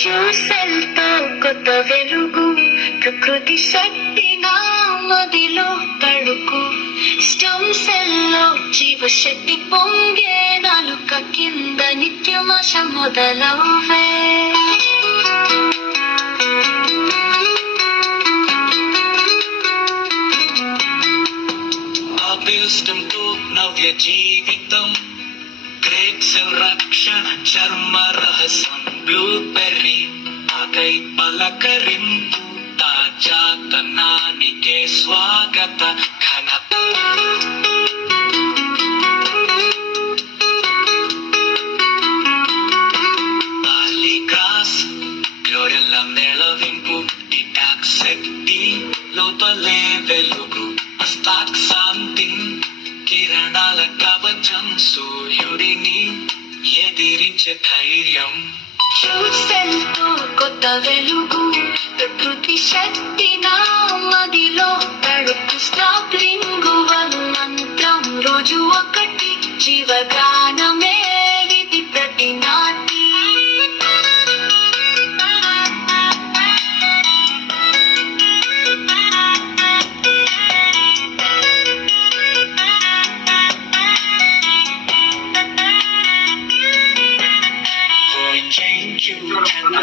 చూసెల్తో కొత్త వెలుగు, ప్రకృతి శక్తి నా మదిలో తడుకు. స్టెమ్ సెల్లో జీవశక్తి పొంగే, నాలుక కింద నిత్యమాశ మొదలవే. అభ్యస్తంతో నవ్య జీవితం, గ్రేట్ సెల్ రక్షణ చర్మ రహస్యం. బ్లూబెర్రీ ఆకై పలకరింపు, తాజాతనానికే స్వాగత ఘనత. పాలిగ్రాస్ క్లోరెల్ల మేళవింపు, డిటాక్స్ శక్తి లోపలే వెలుగు. అస్తాక్సాంతిన్ కిరణాల కవచం, సూర్యుడిని ఎదిరించే ధైర్యం. చూసెల్తో కొత్త వెలుగు, ప్రకృతి శక్తి నా మదిలో తడుకు. స్టాప్లింగు మంత్రం రోజు ఒకటి, జీవగానమే ఇది ప్రతి నాటి.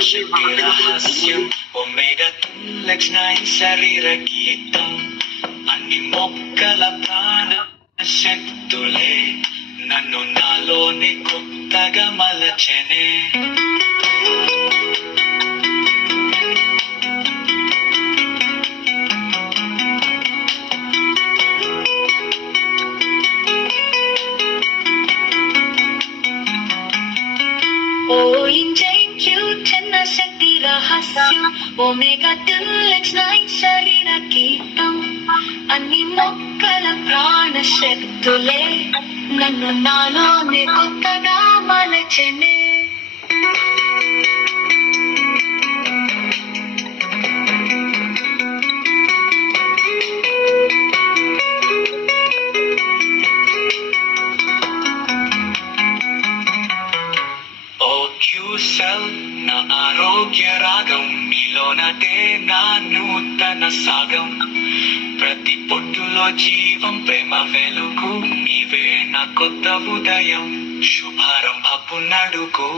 శక్తి రహస్యం, ఒమేగా 9 శరీర గీతం. అన్ని మొక్కల ప్రాణ శక్తులే నన్ను నాలోని కొత్తగా మలచెనే. శక్తి రహస్యం, ఒమేగా 9 శరీర గీతం. అన్ని మొక్కల ప్రాణ శక్తులే నన్ను నాలోనే కొత్తగా మలచెనే. క్యూసెల్ నా ఆరోగ్య రాగం, నీలో నాటే నా నూతన సాగం. ప్రతి పొట్టులో జీవం, ప్రేమ వెలుగు, నీవే నా కొత్త ఉదయం. శుభారంభపు నడుగు.